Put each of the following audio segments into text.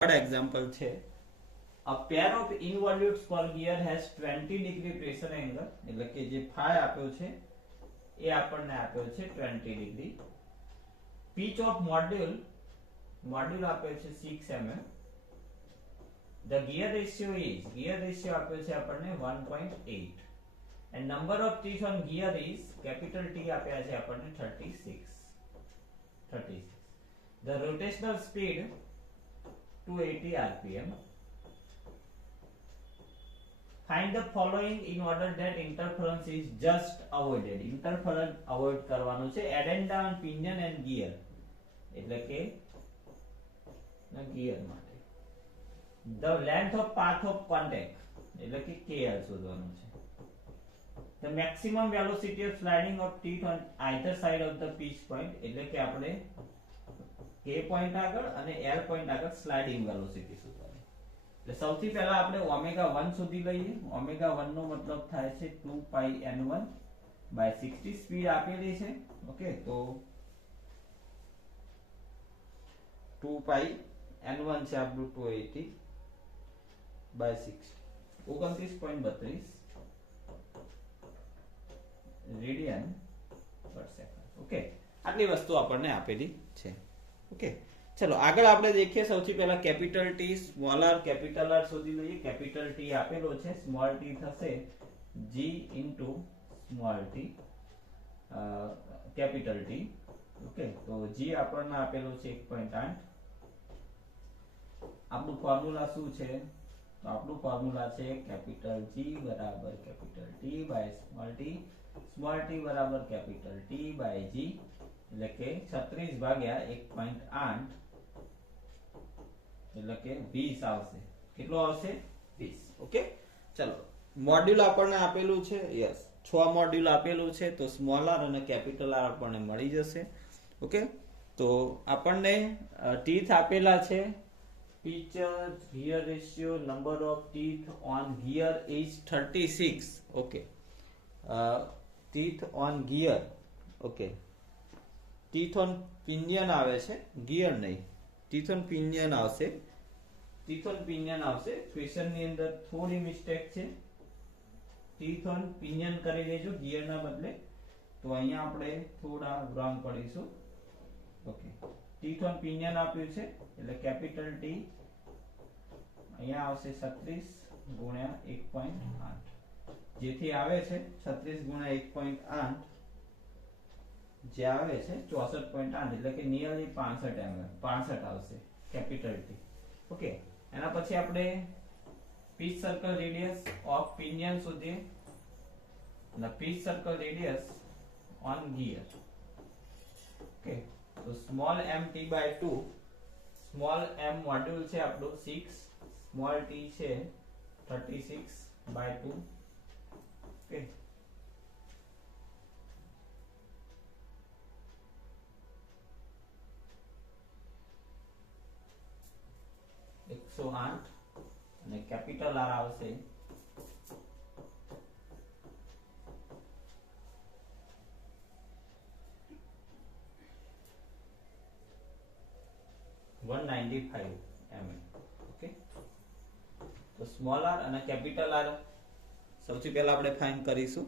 Third example છે a pair of involutes for gear has 20 degree pressure angle એટલે કે જે phi આપ્યો છે એ આપણને આપ્યો છે 20 ડિગ્રી pitch of module આપ્યો છે 6 mm the gear ratio આપ્યો છે આપણને 1.8 and number of teeth on gear is capital T આપ્યા છે આપણને 36 the rotational speed 280 rpm. Find the following in order that interference is just avoided. Interference avoid કરવાનું છે addenda on pinion and gear એટલે કે gear માટે. The length of path of contact એટલે કે KL શોધવાનું છે. The maximum velocity of sliding of teeth on either side of the pitch point એટલે કે આપણે K point આગળ અને L point આગળ સ્લાઇડિંગ વેલોસિટી શોધવાની. એટલે સૌથી પહેલા આપણે ઓમેગા 1 શોધી લઈએ. ઓમેગા 1 નો મતલબ થાય છે 2 પાઈ n1 બાય 60 સ્પીડ આપેલી છે. ઓકે, તો 2 પાઈ n1 છે આપણું 280 બાય 60 29.32 રેડિયન પર સેકન્ડ. ઓકે, આટલી વસ્તુ આપણને આપેલી છે. ઓકે, ચલો આગળ આપણે देखिए. સૌથી પહેલા capital T small R capital R શોધી લઈએ. કેપિટલ ટી આપેલો છે, સ્મોલ ટી થશે g into small T capital T. Okay, તો g આપણને આપેલો છે 1.8. આપણું ફોર્મ્યુલા શું છે? તો આપણું ફોર્મ્યુલા છે કેપિટલ G બરાબર capital T by small T, small T બરાબર કેપિટલ T બાય G એટલે કે 36 ભાગ્યા 1.8 એટલે કે 20 આવશે. કેટલો આવશે? 20. ઓકે, ચલો મોડ્યુલ આપણને આપેલું છે. યસ, 6 મોડ્યુલ આપેલું છે, તો સ્મોલ આર અને કેપિટલ આર આપણને મળી જશે. ઓકે, તો આપણને ટીથ આપેલા છે. pitch gear ratio number of teeth on gear is 36. okay, teeth on gear. okay, teeth on pinion આવે છે, gear નહીં. teeth on pinion આવશે. teeth on pinion આવશે. ક્વેશ્ચન ની અંદર થોડી મિસ્ટેક છે. teeth on pinion કરી દેજો gear ના બદલે, તો અહીંયા આપણે થોડા wrong કરીશું. ઓકે, teeth on pinion આપ્યું છે એટલે કેપિટલ T અહીંયા આવશે 36 ગુણ્યા 1.8 જેથી આવે છે 36 ગુણ્યા 1.8 જે આવે છે 64.8 એટલે કે નિયરલી 65 mm 65 આવશે કેપિટલ T. ઓકે, એના પછી આપણે pitch circle radius of pinion શોધીએ. the pitch circle radius on gear. Okay, તો small mt by 2, small m module છે આપણું 6, સ્મોલ t છે 36 by 2. ઓકે, એકસો 8 અને કેપિટલ R આવશે 195 mm. ઓકે, તો સ્મોલ આર અને કેપિટલ આર સૌથી પહેલા આપણે ફાઇન્ડ કરીશું.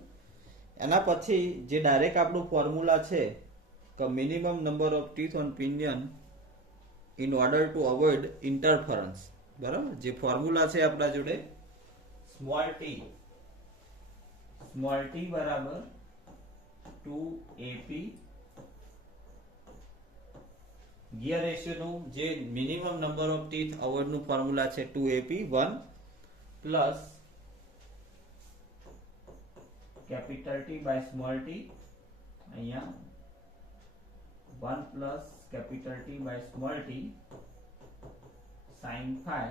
એના પછી જે ડાયરેક્ટ આપણું ફોર્મ્યુલા છે કે minimum number of teeth on pinion in order to avoid interference. બરાબર, જે ફોર્મ્યુલા છે આપણા જોડે સ્મોલ ટી બરાબર 2AP. ગિયર રેશિયો નું જે minimum number of teeth avoid નું ફોર્મ્યુલા છે 2AP 1 plus capital T by small t અહીંયા 1 plus capital T by small t sin phi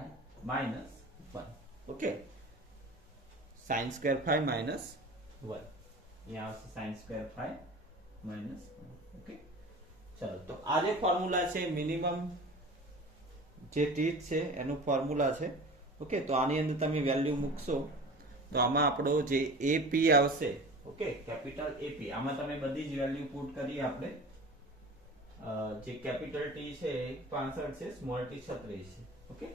minus 1. Okay, sin square phi minus 1 અહીંયા આવશે sin square phi minus 1. Okay, ચલો તો આ જે formula છે મિનિમમ જે ટીથ છે એનું ફોર્મ્યુલા છે. ઓકે, તો આની અંદર તમે વેલ્યુ મૂકશો તો આમાં આપણો જે AP આવશે. ઓકે, કેપિટલ AP આમાં તમે બધી જ વેલ્યુ પુટ કરી આપણે જે કેપિટલ T છે 65 છે, સ્મોલ t 36 છે. ઓકે,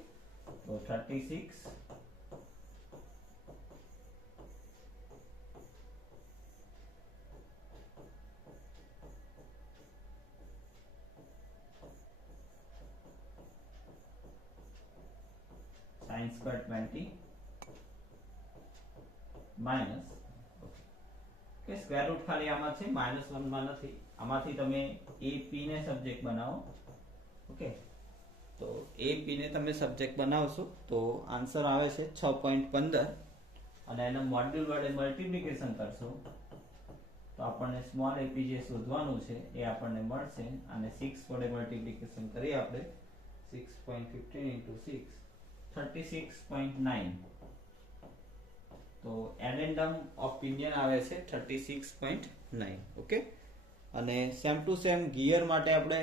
તો 36 sin square 20 માઇનસ કે સ્ક્વેર રૂટ ખાલી આમાં છે, -1 માં નથી. આમાંથી તમે a p ને સબ્જેક્ટ બનાવો. ઓકે, તો a p ને તમે સબ્જેક્ટ બનાવશો તો આન્સર આવે છે 6.15 અને એનો મોડ્યુલ વડે મલ્ટીપ્લિકેશન કરશો તો આપણને સ્મોલ ap જે શોધવાનું છે એ આપણને મળશે અને 6 વડે મલ્ટીપ્લિકેશન કરીએ આપણે 6.15 * 6 36.9. તો એડેન્ડમ ઓફ પિનિયન આવે છે 36.9. ઓકે, અને સેમ ટુ સેમ ગિયર માટે આપણે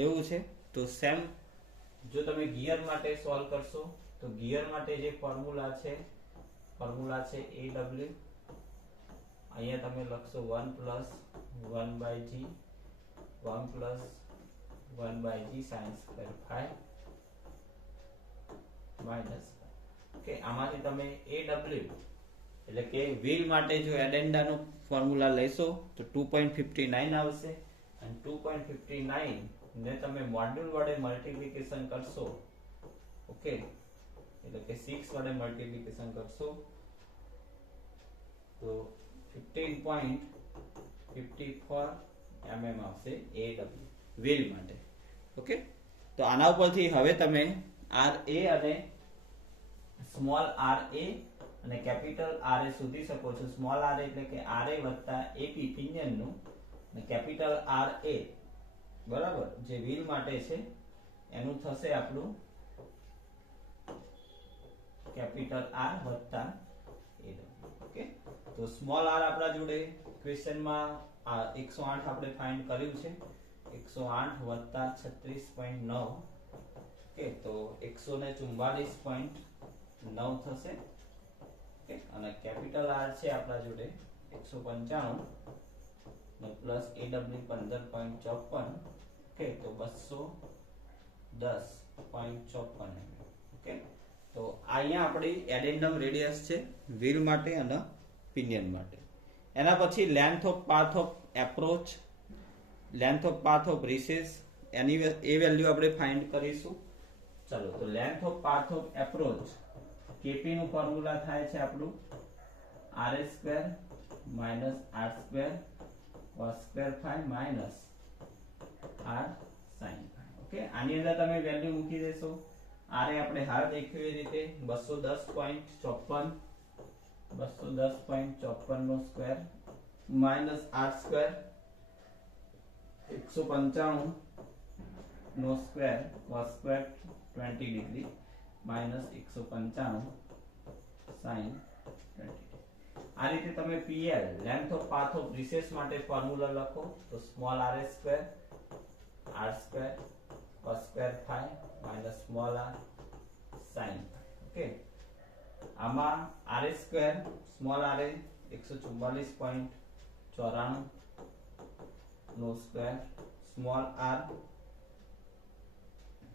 લેવું છે તો સેમ જો તમે ગિયર માટે સોલ્વ કરશો તો ગિયર માટે જે ફોર્મ્યુલા છે AW. અહીંયા તમે લખશો 1 + 1/g 1 + 1/g sin square phi minus. Okay, આમાંથી તમે AW એટલે કે વ્હીલ માટે જો એડેન્ડાનો ફોર્મ્યુલા લેશો તો 2.59 આવશે અને 2.59 ને તમે મોડ્યુલ વડે મલ્ટીપ્લિકેશન કરશો. ઓકે, એટલે કે 6 વડે મલ્ટીપ્લિકેશન કરશો તો 15.54 mm આવશે AW વ્હીલ માટે. ઓકે, તો આના ઉપરથી હવે તમે RA અને સ્મોલ RA અને કેપિટલ RA શોધી શકો છો. સ્મોલ RA એટલે કે RA વત્તા AP પિનિયન નું અને કેપિટલ RA બરાબર જે વ્હીલ માટે છે એનું થશે આપણું કેપિટલ R વત્તા AW. ઓકે, તો સ્મોલ r આપણા જોડે ક્વેશ્ચનમાં 108 આપણે ફાઇન્ડ કર્યું છે. 108 વત્તા 36.9. ઓકે, તો 144.9 થશે. ઓકે, અને કેપિટલ R છે આપણા જોડે 195 ને પ્લસ AW 15.54. ઓકે, તો 210.54 mm. ઓકે, તો અહીંયા આપણી એડેન્ડમ રેડિયસ છે વ્હીલ માટે અને પિનિયન માટે. એના પછી length of path of approach, length of path of recess any A value આપણે ફાઇન્ડ કરીશું. ચલો, તો length of path of approach KP નું ફોર્મ્યુલા થાય છે આપણું RA² - R² cos² phi minus R sin phi. Okay, આની અંદર તમે વેલ્યુ મૂકી દેશો. RA આપણે હાલ દેખ્યું એ રીતે 210.54 નો સ્ક્વેર માઇનસ R² 195 નો square cos² 20 degree minus 195 sin 20. આ રીતે તમે PL length of path of recess માટે ફોર્મ્યુલા લખો તો small RA² R² cos² phi minus small r sin. Okay, આમાં RA² સ્મોલ RA 144.94 નો સ્ક્વેર સ્મોલ r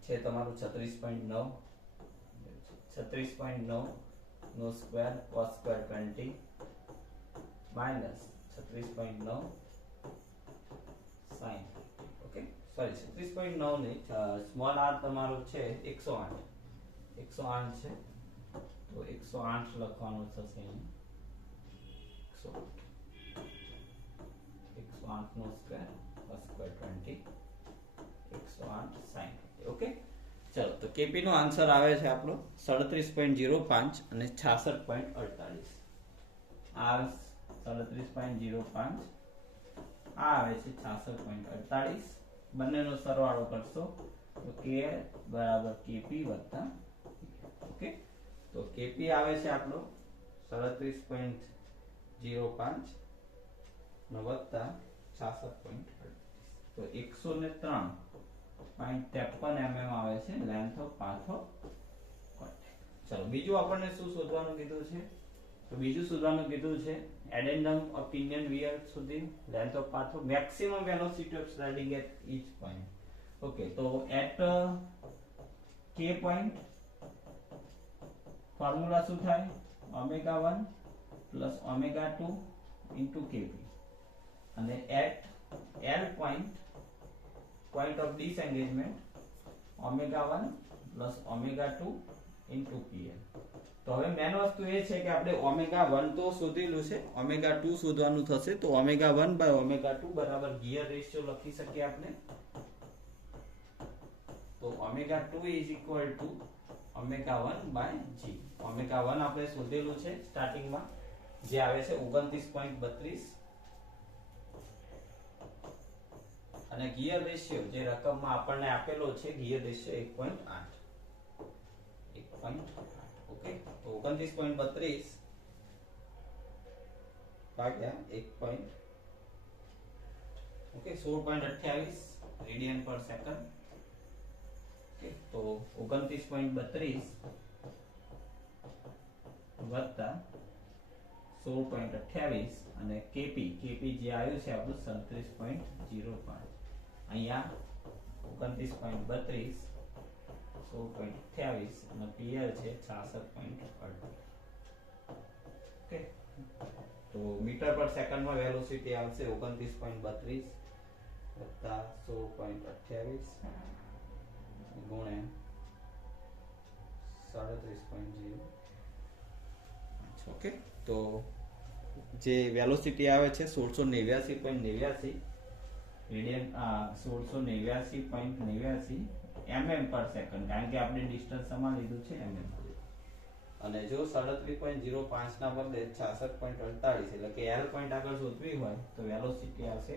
છે તમારું 36.9 નો square cos² 20 minus 36.9 sin. Okay, sorry 36.9 નહીં, સ્મોલ r તમારું છે 108 છે તો 108 લખવાનું થશે. 108 નો સ્ક્વેર cos² 20 108 sin. ઓકે, ચલો, તો KP નો આન્સર આવે છે આપણો 37.05 અને 66.48. આ 37.05 આ આવે છે 66.48. બંનેનો સરવાળો કરશો તો KL બરાબર KP વત્તા. ઓકે, તો KP આવે છે આપણો 37.05 નો વત્તા 66.48. તો 103.53 mm આવે છે length of path of contact. ચલો, બીજું આપણને શું શોધવાનું કીધું છે? તો બીજું શોધવાનું કીધું છે એડેન્ડમ ઓફ પિનિયન વિયર સુધી length of path of maximum velocity of sliding at each point. Okay, તો એટ k પોઈન્ટ ફોર્મ્યુલા શું થાય omega 1 plus omega 2 into kp અને at l point of disengagement omega 1 plus omega 2 into pl. તો હવે main વસ્તુ એ છે કે આપણે ઓમેગા 1 તો શોધેલું છે, ઓમેગા 2 શોધવાનું થશે. તો ઓમેગા 1 બાય ઓમેગા 2 બરાબર ગિયર રેશિયો લખી શકીએ આપણે. તો omega 2 is equal to omega 1 by g. Omega 1 આપણે શોધેલું છે સ્ટાર્ટિંગમાં, જે આવે છે 29.32 અને ગિયર રેશિયો જે રકમમાં આપણને આપેલો છે ગિયર રેશિયો 1.8. ઓકે, તો 29.32 ભાગ્યા 1. ઓકે, 16.28 રેડિયન પર સેકન્ડ. ઓકે, તો 29.32 વત્તા 16.28 અને kp જે આવ્યું છે આપણું 37.05. અહીંયા 29.32 16.28 અને pl છે 66.38. ઓકે, તો મીટર પર સેકન્ડમાં વેલોસિટી આવશે 29.32 વત્તા 16.28 ગુણ્યા 37.0. ઓકે, તો જે વેલોસિટી આવે છે 1689.89 રેડિયન 1689.89 mm પર સેકન્ડ, કારણ કે આપણે ડિસ્ટન્સ સમાન લીધું છે mm. અને જો 37.05 ના બદલે 66.48 એટલે કે l પોઈન્ટ આગળ શોધવી હોય તો વેલોસિટી આવશે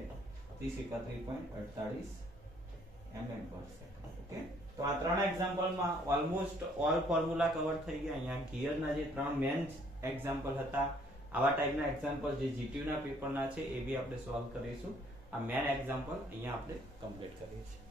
3031.48 mm પર સેકન્ડ. ઓકે, તો આ ત્રણ એક્ઝામ્પલમાં ઓલમોસ્ટ ઓલ ફોર્મ્યુલા કવર થઈ ગયા. અહીંયા ગિયરના જે ત્રણ મેન એક્ઝામ્પલ હતા, આવા ટાઈપના એક્ઝામ્પલ જે જીટીયુ ના પેપરના છે એ બી આપણે સોલ્વ કરીશું. આ મેન એક્ઝામ્પલ અહીંયા આપણે કમ્પ્લીટ કરીએ છીએ.